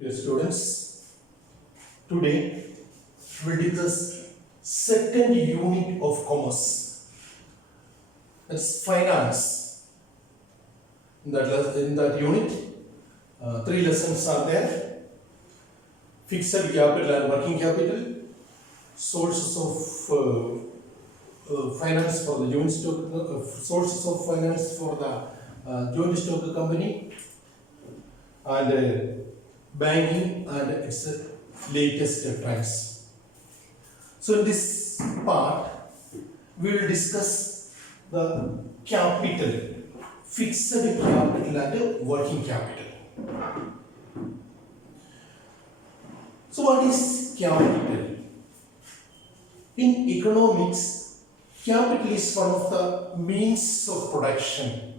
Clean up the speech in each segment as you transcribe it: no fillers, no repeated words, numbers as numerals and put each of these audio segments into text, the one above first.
Dear students, today we will discuss second unit of commerce. That's finance. In that unit, three lessons are there: fixed capital and working capital, sources of finance for the joint stock, sources of finance for the joint stock company, and banking and its latest trends. So in this part, we will discuss the capital, fixed capital and working capital. So what is capital? In economics, capital is one of the means of production.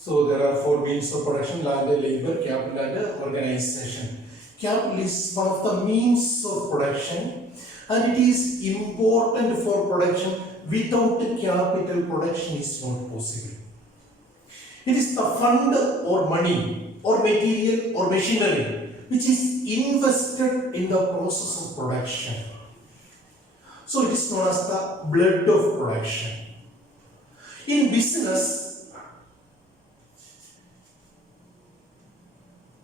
So there are four means of production: land, labor, capital and organization. Capital is one of the means of production and it is important for production. Without capital, production is not possible. It is the fund or money or material or machinery which is invested in the process of production. So it is known as the blood of production. In business,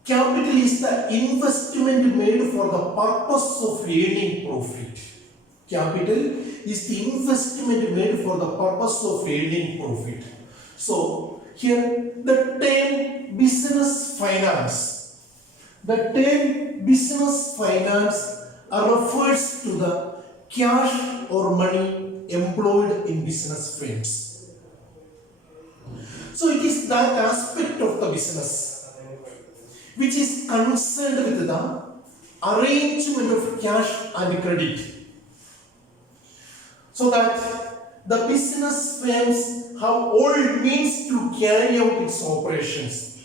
capital is the investment made for the purpose of earning profit. Capital is the investment made for the purpose of earning profit. So here the term business finance, refers to the cash or money employed in business firms. So it is that aspect of the business which is concerned with the arrangement of cash and credit, so that the business firms have all means to carry out its operations.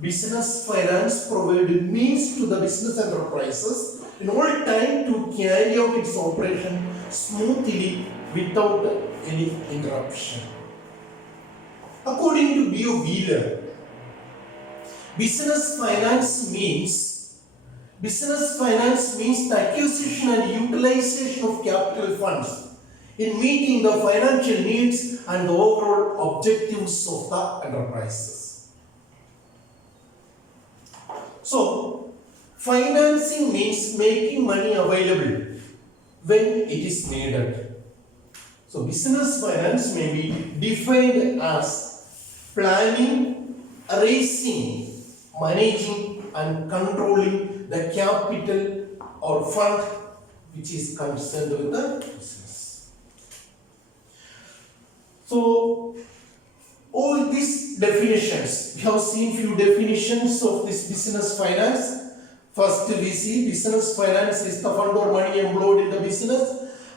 Business finance provides means to the business enterprises in all time to carry out its operation smoothly without any interruption. According to B.O. Wheeler, business finance means the acquisition and utilization of capital funds in meeting the financial needs and the overall objectives of the enterprises. So, financing means making money available when it is needed. So, business finance may be defined as planning, raising, managing and controlling the capital or fund which is concerned with the business. So all these definitions, we have seen few definitions of this business finance. First we see business finance is the fund or money employed in the business,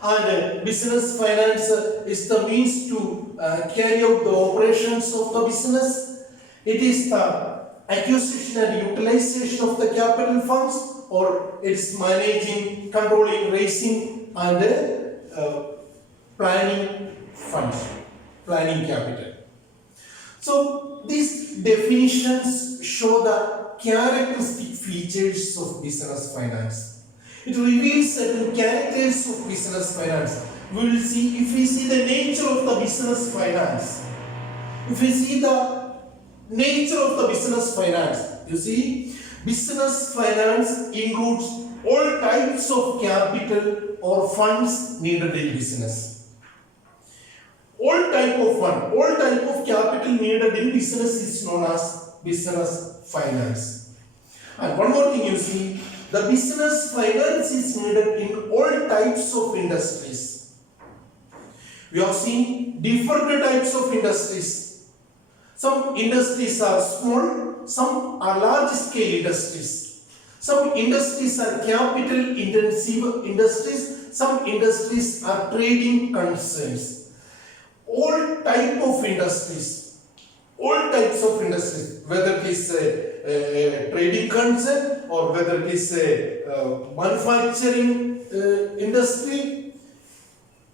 and business finance is the means to carry out the operations of the business. It is the acquisition and utilization of the capital funds, or it's managing, controlling, raising and planning funds, planning capital. So these definitions show the characteristic features of business finance. It reveals certain characters of business finance. We will see, if we see the nature of the business finance, if we see the nature of the business finance, you see, business finance includes all types of capital or funds needed in business. All type of capital needed in business is known as business finance. And one more thing, you see, the business finance is needed in all types of industries. We have seen different types of industries. Some industries are small, some are large scale industries. Some industries are capital intensive industries, some industries are trading concerns. All types of industries, whether it is a trading concern or whether it is a manufacturing industry,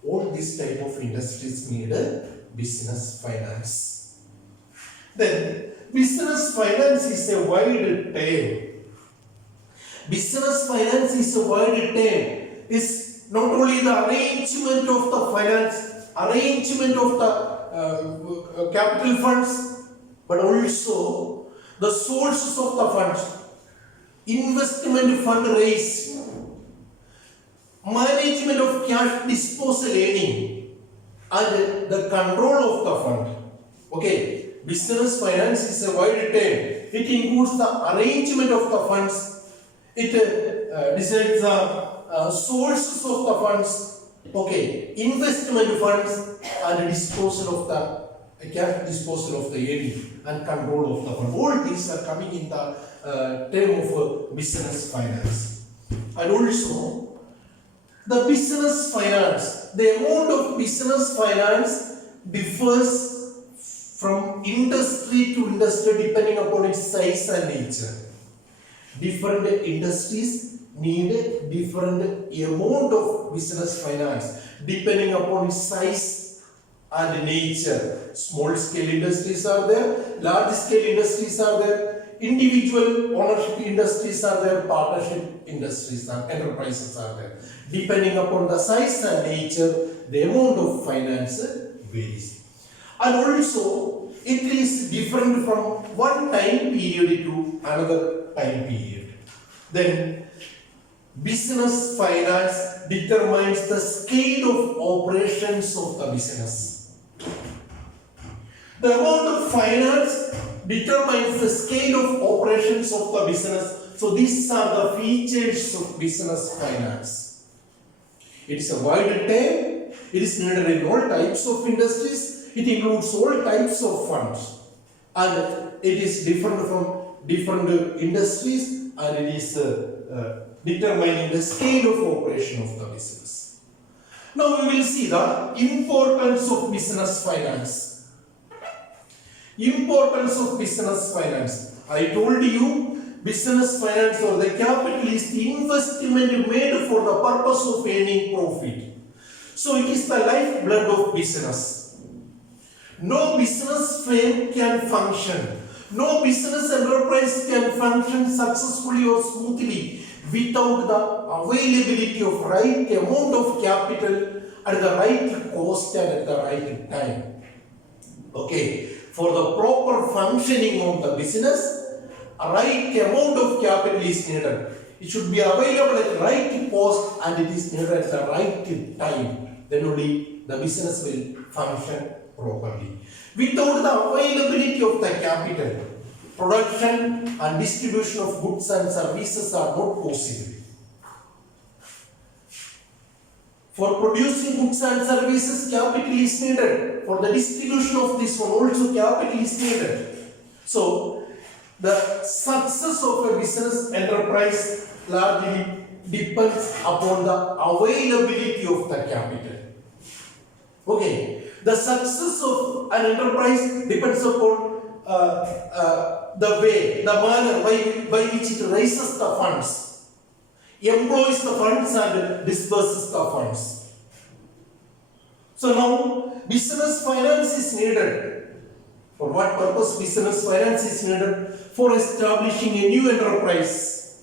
all these type of industries need a business finance. Then business finance is a wide term Business finance is a wide term. Is not only the arrangement of the finance, arrangement of the capital funds, but also the sources of the funds, investment fund raise, management of cash disposal earning, and the control of the fund. Okay, business finance is a wide term. It includes the arrangement of the funds. It decides the sources of the funds. Okay, investment funds and disposal of the cash disposal of the earning and control of the fund. All these are coming in the term of business finance. And also the business finance, the amount of business finance differs from industry to industry depending upon its size and nature. Different industries need different amount of business finance depending upon its size and nature. Small scale industries are there, large scale industries are there, individual ownership industries are there, partnership industries and enterprises are there. Depending upon the size and nature, the amount of finance varies. And also, it is different from one time period to another time period. Then, business finance determines the scale of operations of the business. The amount of finance determines the scale of operations of the business. So, these are the features of business finance. It is a wide term. It is needed in all types of industries. It includes all types of funds. And it is different from different industries, and it is determining the scale of operation of the business. Now we will see the importance of business finance. Importance of business finance. I told you business finance or the capital is the investment made for the purpose of earning profit. So it is the lifeblood of business. No business firm can function, no business enterprise can function successfully or smoothly without the availability of right amount of capital at the right cost and at the right time. Okay, for the proper functioning of the business, a right amount of capital is needed. It should be available at the right cost and it is needed at the right time. Then only the business will function properly. Without the availability of the capital, production and distribution of goods and services are not possible. For producing goods and services, capital is needed. For the distribution of this one also capital is needed. So, the success of a business enterprise largely depends upon the availability of the capital. Okay. The success of an enterprise depends upon the way, the manner by which it raises the funds, employs the funds and disburses the funds. So now, business finance is needed. For what purpose business finance is needed? For establishing a new enterprise.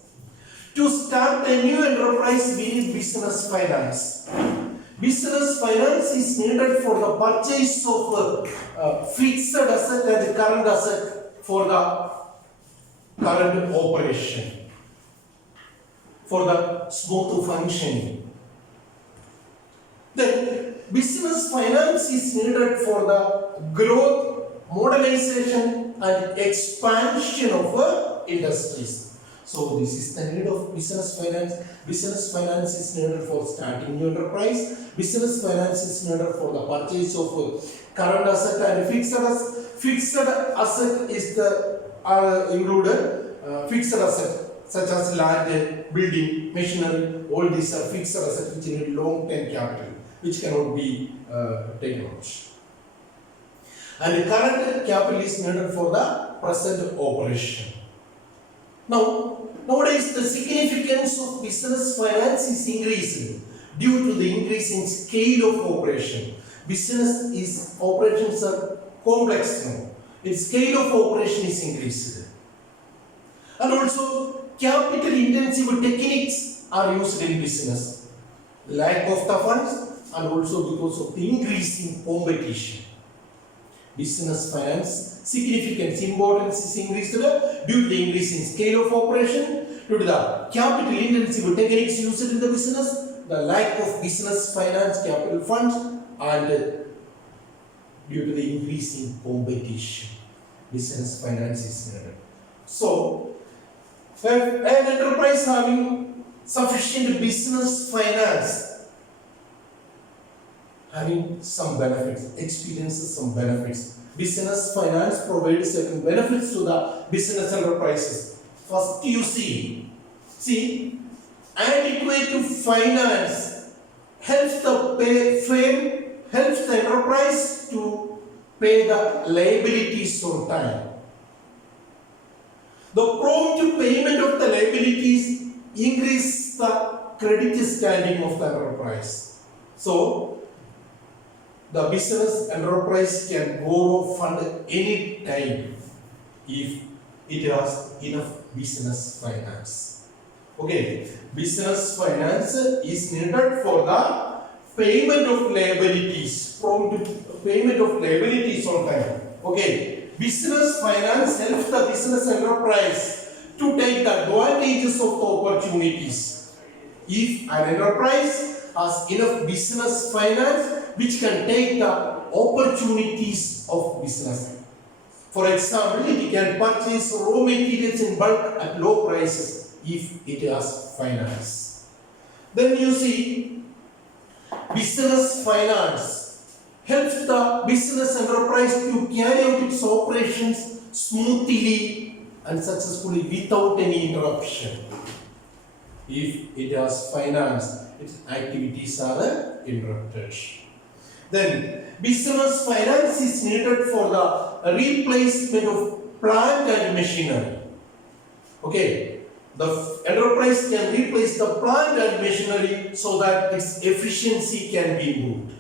To start a new enterprise, we need business finance. Business finance is needed for the purchase of fixed asset and current asset for the current operation, for the smooth functioning. Then business finance is needed for the growth, modernization and expansion of industries. So this is the need of business finance. Business finance is needed for starting new enterprise. Business finance is needed for the purchase of current asset and fixed asset. Fixed asset is the included fixed asset such as land, building, machinery. All these are fixed assets which need long-term capital, which cannot be taken out. And current capital is needed for the present operation. Now, nowadays the significance of business finance is increasing due to the increasing scale of operation. Operations are complex now. Its scale of operation is increased. And also capital intensive techniques are used in business. Lack of the funds and also because of the increasing competition. Business finance significance, importance is increased due to the increase in scale of operation, due to the capital intensive techniques used in the business, the lack of business finance capital funds, and due to the increasing competition. Business finance is needed. So, an enterprise having sufficient business finance, having some benefits, experiences some benefits. Business finance provides certain benefits to the business enterprises. First, you see, adequate finance helps helps the enterprise to pay the liabilities on time. The prompt payment of the liabilities increase the credit standing of the enterprise. So, the business enterprise can borrow fund any time if it has enough business finance. Okay, business finance is needed for the payment of liabilities, prompt payment of liabilities on time. Okay, business finance helps the business enterprise to take the advantages of the opportunities. If an enterprise has enough business finance which can take the opportunities of business. For example, it can purchase raw materials in bulk at low prices if it has finance. Then you see, business finance helps the business enterprise to carry out its operations smoothly and successfully without any interruption. If it has finance, its activities are interrupted. Then, business finance is needed for the replacement of plant and machinery. Okay, the enterprise can replace the plant and machinery so that its efficiency can be improved.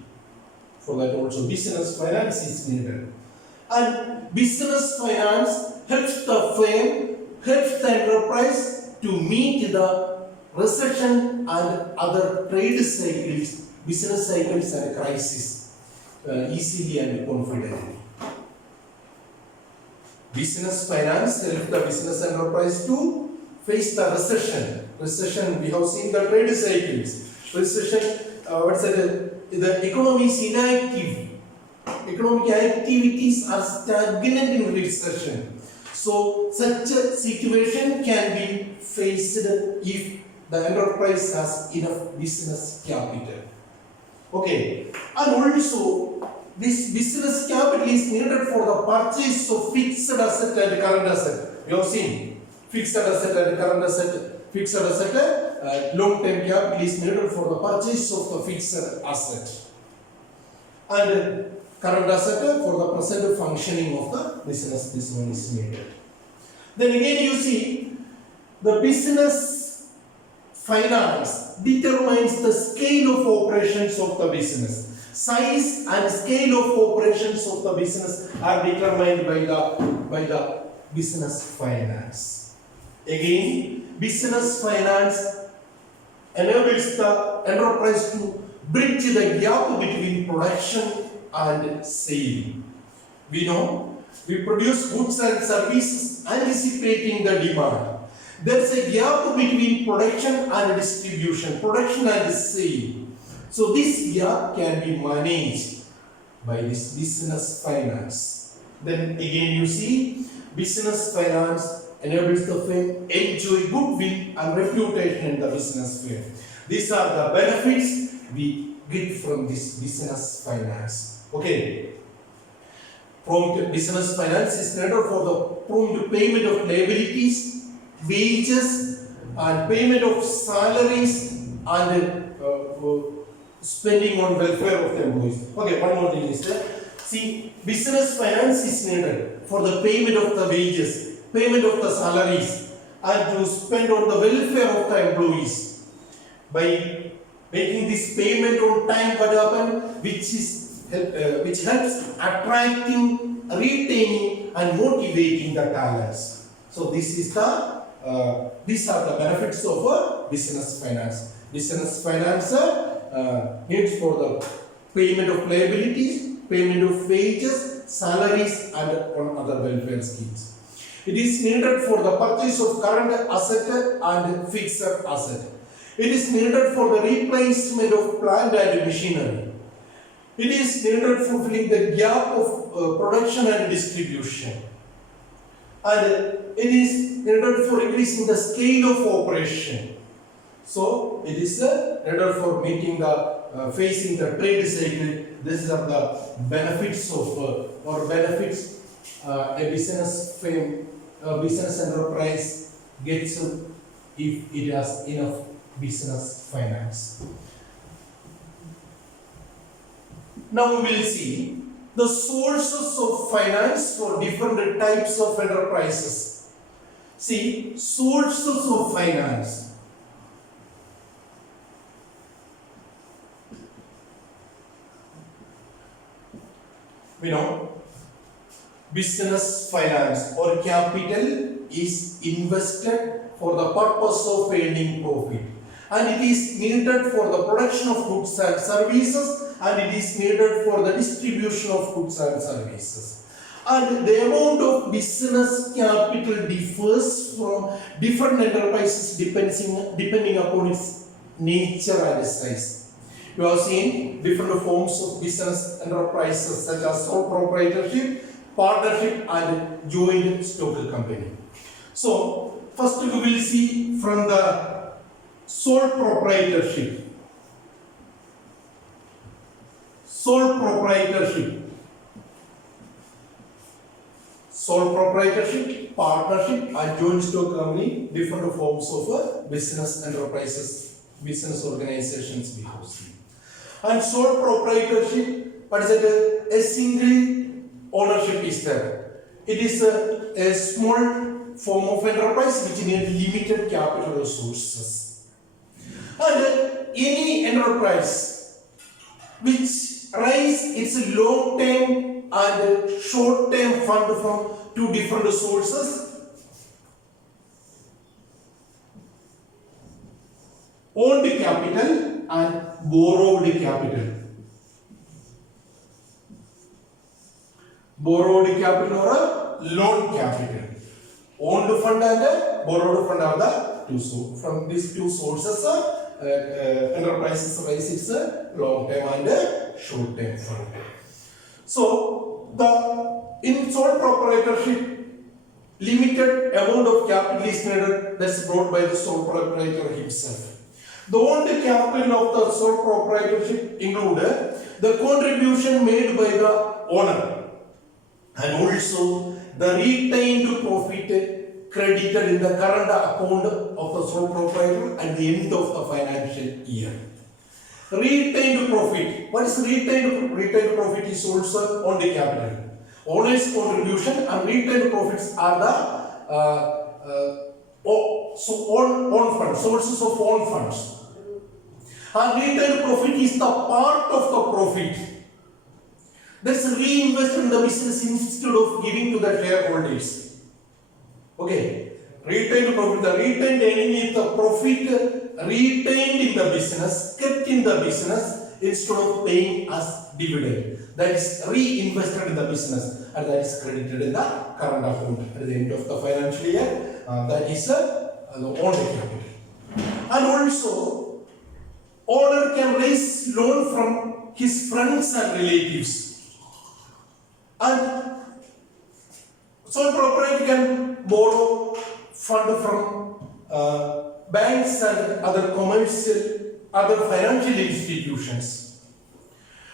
For that also, business finance is needed. And business finance helps the firm, helps the enterprise to meet the recession and other trade cycles, business cycles and crises easily and confidently. Business finance helps the business enterprise to face the recession. Recession, we have seen the trade cycles. Recession, the economy is inactive. Economic activities are stagnant in recession. So, such a situation can be faced if the enterprise has enough business capital. Okay, and also this business capital is needed for the purchase of fixed asset and current asset. You have seen fixed asset and current asset. Fixed asset, long-term capital is needed for the purchase of the fixed asset, and current asset for the present functioning of the business. This one is needed. Then again, you see the business finance determines the scale of operations of the business. Size and scale of operations of the business are determined by the business finance. Again, business finance enables the enterprise to bridge the gap between production and sale. We know we produce goods and services anticipating the demand. There is a gap between production and distribution, production and sale. So this gap can be managed by this business finance. Then again you see, business finance enables the firm enjoy goodwill and reputation in the business firm. These are the benefits we get from this business finance. Okay. Prompt business finance is needed for the prompt payment of liabilities, wages, and payment of salaries, and spending on welfare of the employees. Okay, one more thing is there. See, business finance is needed for the payment of the wages, payment of the salaries, and to spend on the welfare of the employees. By making this payment on time, what happens, which helps attracting, retaining, and motivating the talents. So this is the these are the benefits of business finance. Business finance needs for the payment of liabilities, payment of wages, salaries, and on other welfare schemes. It is needed for the purchase of current asset and fixed asset. It is needed for the replacement of plant and machinery. It is needed for filling the gap of production and distribution. And it is needed for increasing the scale of operation. So it is needed for meeting the facing the trade cycle. These are the benefits of or benefits a business frame, a business enterprise gets if it has enough business finance. Now we will see the sources of finance for different types of enterprises. See, sources of finance. We know business finance or capital is invested for the purpose of earning profit, and it is needed for the production of goods and services, and it is needed for the distribution of goods and services. And the amount of business capital differs from different enterprises depending upon its nature and size. You have seen different forms of business enterprises such as sole proprietorship, partnership, and joint stock company. So, first we will see from the sole proprietorship. Sole proprietorship, partnership, and joint stock company, different forms of business enterprises, business organizations we have seen. And sole proprietorship, what is it? A single ownership is there. It is a small form of enterprise which needs limited capital resources. And any enterprise which raise its long-term and short-term fund from two different sources, owned capital and borrowed capital. Borrowed capital or a loan capital. Owned fund and borrowed fund are the two sources. From these two sources, enterprises raise its long-term and short-term fund. So, in sole proprietorship, limited amount of capital is needed, that's brought by the sole proprietor himself. The owned capital of the sole proprietorship include the contribution made by the owner and also the retained profit credited in the current account of the sole proprietor at the end of the financial year. Retained profit. What is retained? Retained profit is also owned capital. Owner's contribution and retained profits are the own funds, sources of own funds. And retained profit is the part of the profit that's reinvested in the business instead of giving to the shareholders. Okay, retained profit, the retained earning is the profit retained in the business, kept in the business instead of paying as dividend. That is reinvested in the business and that is credited in the current account at the end of the financial year. That is the owned capital. And also, owner can raise loan from his friends and relatives. And sole proprietor can borrow fund from banks and other financial institutions.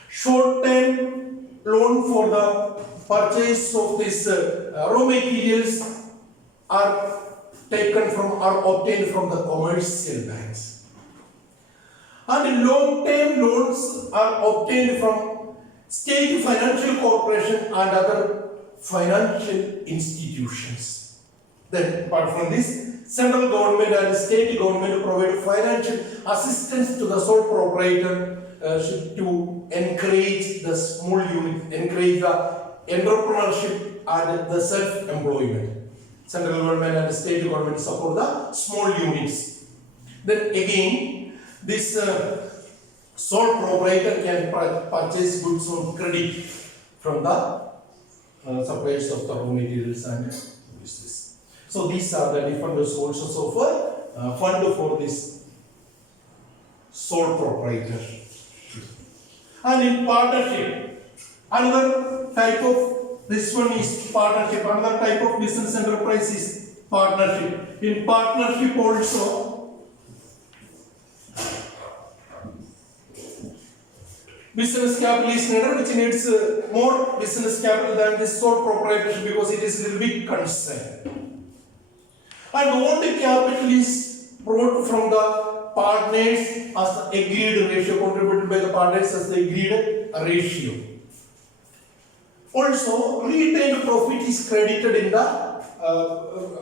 Short-term loan for the purchase of these raw materials are obtained from the commercial banks. And long-term loans are obtained from state financial corporation and other financial institutions. Then, apart from this, central government and state government provide financial assistance to the sole proprietor to encourage the small unit, encourage the entrepreneurship and the self-employment. Central government and state government support the small units. Then again, this sole proprietor can purchase goods on credit from the suppliers of the raw materials and services. So these are the different sources of fund for this sole proprietor. And in partnership, another type of this one is partnership. Another type of business enterprise is partnership. In partnership also, business capital is needed, which needs more business capital than this sole proprietorship because it is a little bit concerned. And owned capital is brought from the partners as the agreed ratio, contributed by the partners as the agreed ratio. Also, retained profit is credited in the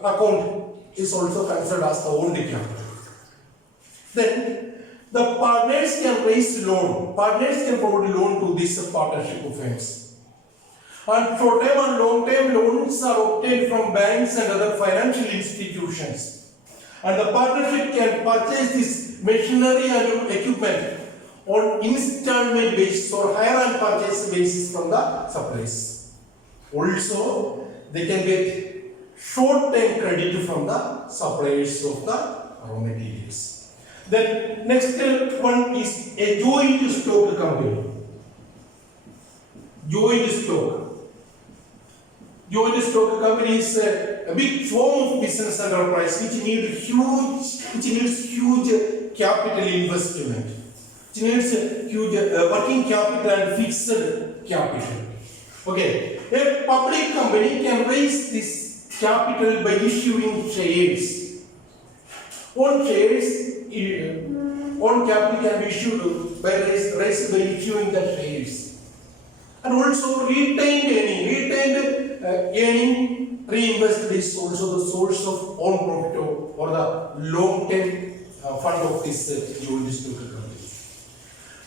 account, is also considered as the owned capital. Then the partners can raise loan. Partners can provide loan to this partnership of firms. And short-term and long-term loans are obtained from banks and other financial institutions. And the partnership can purchase this machinery and equipment on installment basis or hire and purchase basis from the suppliers. Also, they can get short-term credit from the suppliers of the raw materials. Then next one is a joint stock company. Joint stock. Joint stock company is a big form of business enterprise which needs huge capital investment. It needs huge working capital and fixed capital. Okay, a public company can raise this capital by issuing shares. Own capital can be issued by raised by issuing the shares. And also retained earning reinvested is also the source of own profit or the long-term fund of this joint stock company.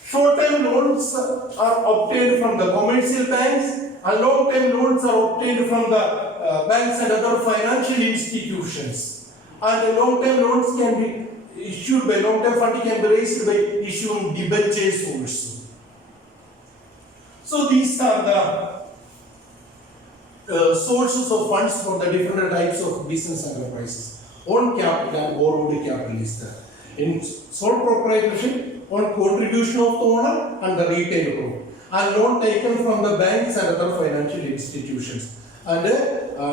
Short-term loans are obtained from the commercial banks and long-term loans are obtained from the banks and other financial institutions. And the long-term loans can be issued by long-term funding can be raised by issuing debentures also. So these are the sources of funds for the different types of business enterprises. Own capital and borrowed capital is there. In sole proprietorship, on contribution of the owner and the retail profit, and loan taken from the banks and other financial institutions, and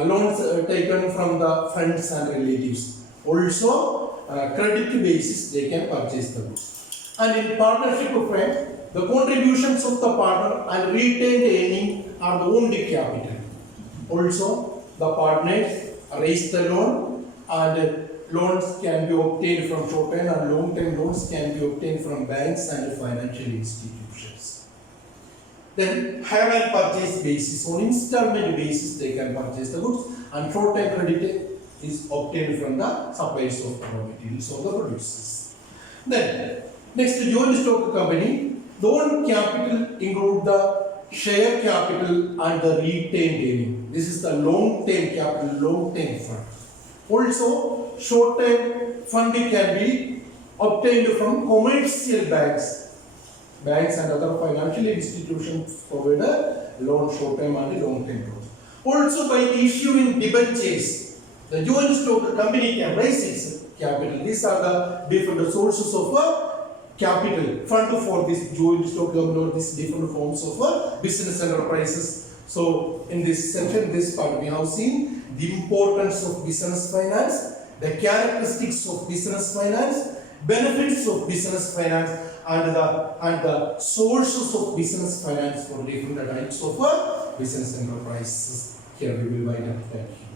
loans taken from the friends and relatives. Also, credit basis they can purchase the goods. And in partnership of friends, the contributions of the partner and retained earning are the only capital. Also, the partners raise the loan and loans can be obtained from short-term and long-term loans can be obtained from banks and financial institutions. Then hire and purchase basis, on installment basis they can purchase the goods, and short-term credit is obtained from the suppliers of raw materials or the producers. Then next, joint stock company, the own capital include the share capital and the retained earning. This is the long-term capital, long-term fund. Also, short-term funding can be obtained from commercial banks. Banks and other financial institutions provide a loan, short-term and long-term loans. Also, by issuing debentures, the joint stock company can raise its capital. These are the different sources of capital fund for this joint stock company or these different forms of business enterprises. So, in this section, this part, we have seen the importance of business finance, the characteristics of business finance, benefits of business finance, and the sources of business finance for different types of business enterprises. Here we will wind up. Thank you.